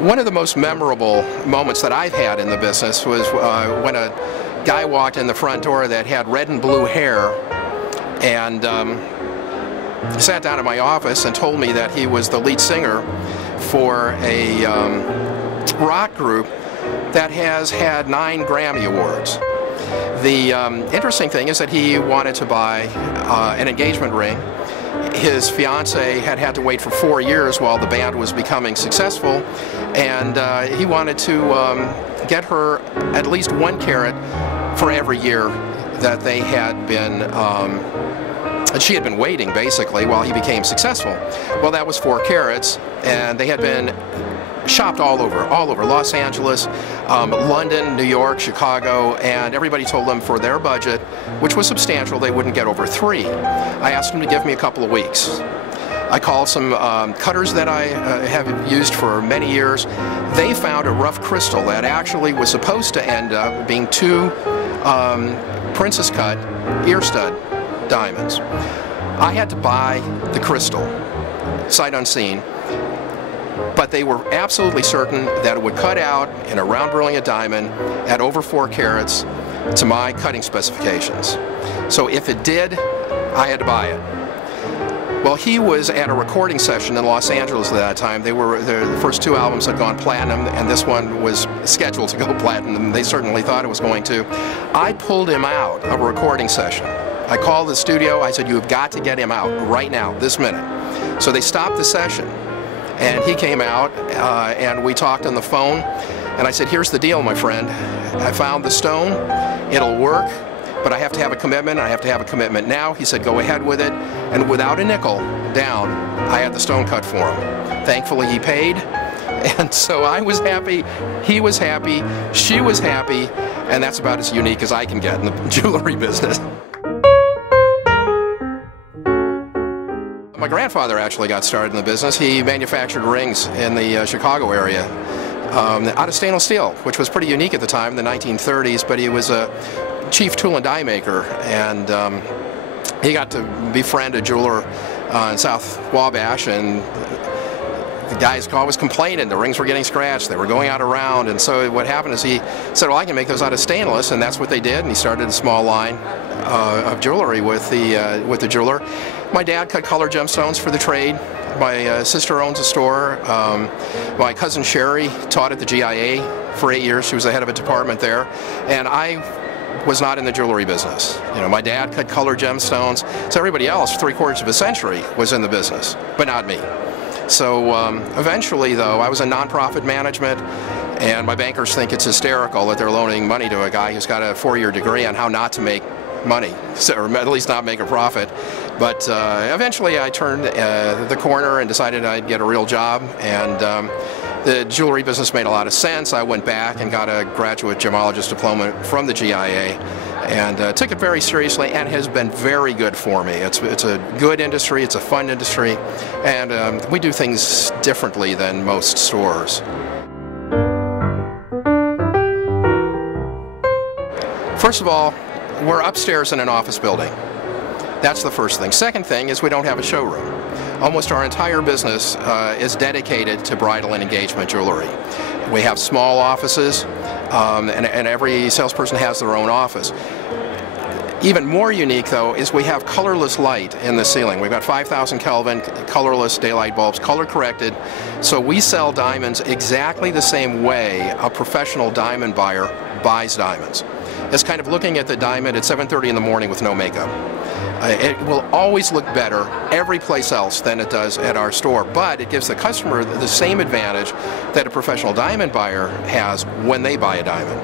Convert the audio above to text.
One of the most memorable moments that I've had in the business was when a guy walked in the front door that had red and blue hair and sat down in my office and told me that he was the lead singer for a rock group that has had 9 Grammy Awards. The interesting thing is that he wanted to buy an engagement ring. His fiancée had to wait for 4 years while the band was becoming successful, and he wanted to get her at least 1 carat for every year that they had been, she had been waiting basically while he became successful. Well, that was 4 carats, and they had been shopped all over Los Angeles, London, New York, Chicago, and everybody told them for their budget, which was substantial, they wouldn't get over 3. I asked them to give me a couple of weeks. I called some cutters that I have used for many years. They found a rough crystal that actually was supposed to end up being 2 princess cut ear stud diamonds. I had to buy the crystal, sight unseen, but they were absolutely certain that it would cut out in a round brilliant diamond at over 4 carats to my cutting specifications. So if it did, I had to buy it. Well, he was at a recording session in Los Angeles at that time. The first 2 albums had gone platinum, and this one was scheduled to go platinum. They certainly thought it was going to. I pulled him out of a recording session. I called the studio. I said, "You've got to get him out right now, this minute." So they stopped the session, and he came out, and we talked on the phone. And I said, "Here's the deal, my friend. I found the stone. It'll work, but I have to have a commitment. I have to have a commitment now." He said, "Go ahead with it." And without a nickel down, I had the stone cut for him. Thankfully, he paid. And so I was happy, he was happy, she was happy, and that's about as unique as I can get in the jewelry business. My grandfather actually got started in the business. He manufactured rings in the Chicago area out of stainless steel, which was pretty unique at the time in the 1930s, but he was a chief tool and die maker, and he got to befriend a jeweler in South Wabash, and the guys always complaining the rings were getting scratched, they were going out of round, and so what happened is he said, "Well, I can make those out of stainless," and that's what they did, and he started a small line of jewelry with the jeweler. My dad cut color gemstones for the trade. My sister owns a store. My cousin Sherry taught at the GIA for 8 years. She was the head of a department there, and I was not in the jewelry business. You know, my dad cut color gemstones, so everybody else, 3/4 of a century, was in the business, but not me. So eventually, though, I was in nonprofit management, and my bankers think it's hysterical that they're loaning money to a guy who's got a 4-year degree on how not to make money, or at least not make a profit. But eventually I turned the corner and decided I'd get a real job, and the jewelry business made a lot of sense. I went back and got a graduate gemologist diploma from the GIA, and took it very seriously, and has been very good for me. It's a good industry, it's a fun industry, and we do things differently than most stores. First of all, we're upstairs in an office building. That's the first thing. Second thing is we don't have a showroom. Almost our entire business is dedicated to bridal and engagement jewelry. We have small offices, and every salesperson has their own office. Even more unique, though, is we have colorless light in the ceiling. We've got 5,000 Kelvin colorless daylight bulbs, color corrected, so we sell diamonds exactly the same way a professional diamond buyer buys diamonds. It's kind of looking at the diamond at 7:30 in the morning with no makeup. It will always look better every place else than it does at our store, but it gives the customer the same advantage that a professional diamond buyer has when they buy a diamond.